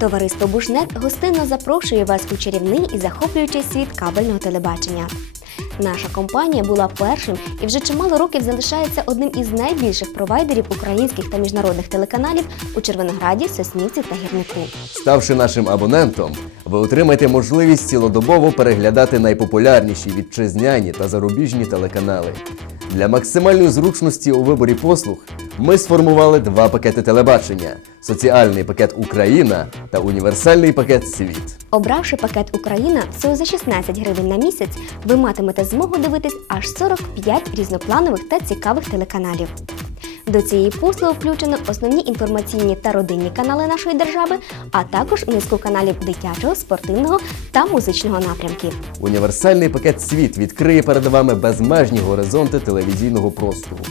Товариство Бушнет гостинно запрошує вас у чарівний і захоплюючий світ кабельного телебачення. Наша компанія була першим і вже чимало років залишається одним із найбільших провайдерів українських та міжнародних телеканалів у Червонограді, Соснівці та Гірнику. Ставши нашим абонентом, ви отримаєте можливість цілодобово переглядати найпопулярніші вітчизняні та зарубіжні телеканали. Для максимальної зручності у виборі послуг ми сформували два пакети телебачення: соціальний пакет Україна та універсальний пакет Світ. Обравши пакет Україна всього за 16 гривень на місяць, ви матимете змогу дивитись аж 45 різнопланових та цікавих телеканалів. До цієї послуги включено основні інформаційні та родинні канали нашої держави, а також низку каналів дитячого, спортивного та музичного напрямків. Універсальний пакет Світ відкриє перед вами безмежні горизонти телевізійного простору.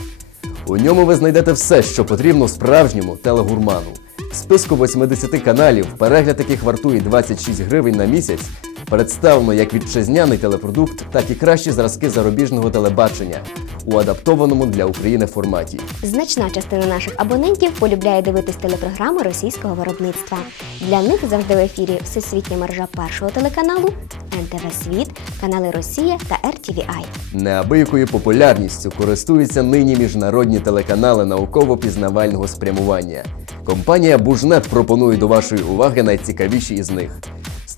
У ньому ви знайдете все, що потрібно справжньому телегурману. В списку 80 каналів, перегляд яких вартує 26 гривень на місяць, представлено як вітчизняний телепродукт, так і кращі зразки зарубіжного телебачення у адаптованому для України форматі. Значна частина наших абонентів полюбляє дивитись телепрограми російського виробництва. Для них завжди в ефірі всесвітня мережа першого телеканалу, НТВ Світ, канали Росія та RTVI. Неабиякою популярністю користуються нині міжнародні телеканали науково-пізнавального спрямування. Компанія Бужнет пропонує до вашої уваги найцікавіші із них.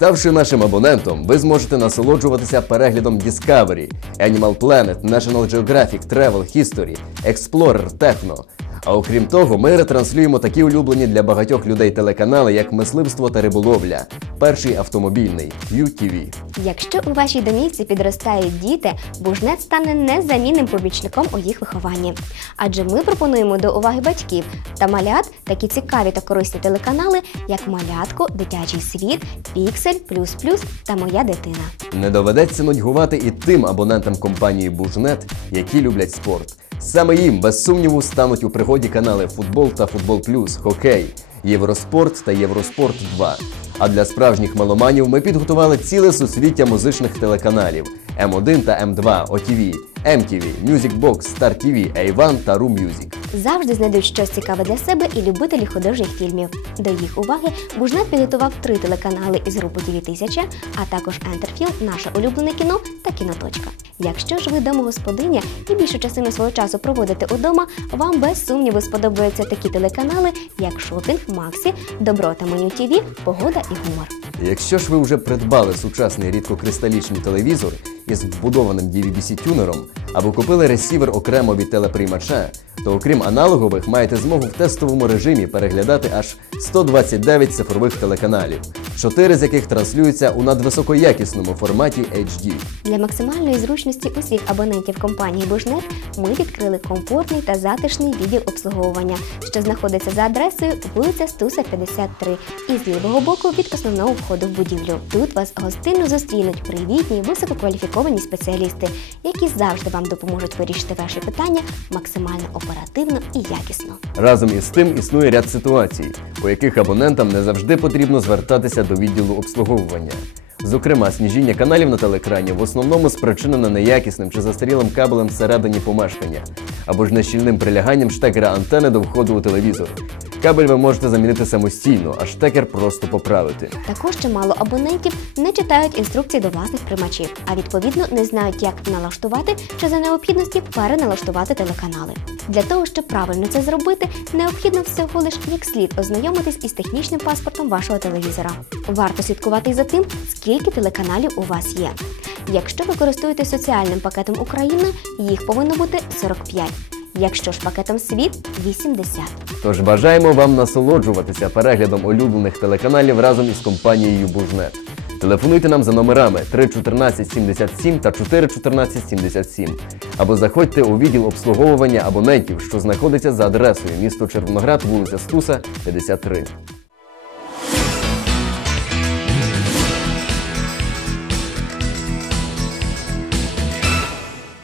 Ставши нашим абонентом, ви зможете насолоджуватися переглядом Discovery, Animal Planet, National Geographic, Travel History, Explorer, Techno. А окрім того, ми ретранслюємо такі улюблені для багатьох людей телеканали, як мисливство та риболовля, перший автомобільний QTV. Якщо у вашій домівці підростають діти, бужнет стане незамінним помічником у їх вихованні. Адже ми пропонуємо до уваги батьків та малят такі цікаві та корисні телеканали, як Малятко, Дитячий світ, Піксель, Плюс Плюс та Моя дитина. Не доведеться нудьгувати і тим абонентам компанії Бужнет, які люблять спорт. Саме їм, без сумніву, стануть у пригоді канали Футбол та Футбол Плюс, Хокей, Євроспорт та Євроспорт 2. А для справжніх маломанів ми підготували ціле сусвіття музичних телеканалів М1 та М2, ОТВ, МТВ, Music Box, Star TV, A1 та Room Music. Завжди знайдуть щось цікаве для себе і любителі художніх фільмів. До їх уваги Бужнет підготував три телеканали із групи «2000», а також Ентерфілм, наше улюблене кіно та кіноточка. Якщо ж ви домогосподиня і більшу частину свого часу проводите удома, вам без сумніву сподобаються такі телеканали, як Шопінг, Максі, Добро та Меню ТВ, Погода і гумор. Якщо ж ви вже придбали сучасний рідкокристалічний телевізор із вбудованим DVB-C-тюнером або купили ресівер окремо від телеприймача, то окрім аналогових маєте змогу в тестовому режимі переглядати аж 129 цифрових телеканалів, чотири з яких транслюються у надвисокоякісному форматі HD. Для максимальної зручності усіх абонентів компанії Бужнет ми відкрили комфортний та затишний відділ обслуговування, що знаходиться за адресою вулиця Стуса 53 і з лівого боку від основного входу в будівлю. Тут вас гостинно зустрінуть привітні, висококваліфіковані спеціалісти, які завжди вам допоможуть вирішити ваші питання максимально оперативно і якісно. Разом із тим існує ряд ситуацій, у яких абонентам не завжди потрібно звертатися до відділу обслуговування. Зокрема, сніжіння каналів на телекрані в основному спричинено неякісним чи застарілим кабелем всередині помешкання або ж нещільним приляганням штекера антени до входу у телевізор. Кабель ви можете замінити самостійно, а штекер просто поправити. Також чимало абонентів не читають інструкції до власних приймачів, а відповідно не знають, як налаштувати чи за необхідності переналаштувати телеканали. Для того, щоб правильно це зробити, необхідно всього лиш як слід ознайомитись із технічним паспортом вашого телевізора. Варто слідкувати за тим, скільки телеканалів у вас є. Якщо ви користуєтесь соціальним пакетом України, їх повинно бути 45. Якщо ж пакетом світ 80. Тож бажаємо вам насолоджуватися переглядом улюблених телеканалів разом із компанією Бужнет. Телефонуйте нам за номерами 314 77 та 414 77 або заходьте у відділ обслуговування абонентів, що знаходиться за адресою місто Червоноград, вулиця Стуса, 53.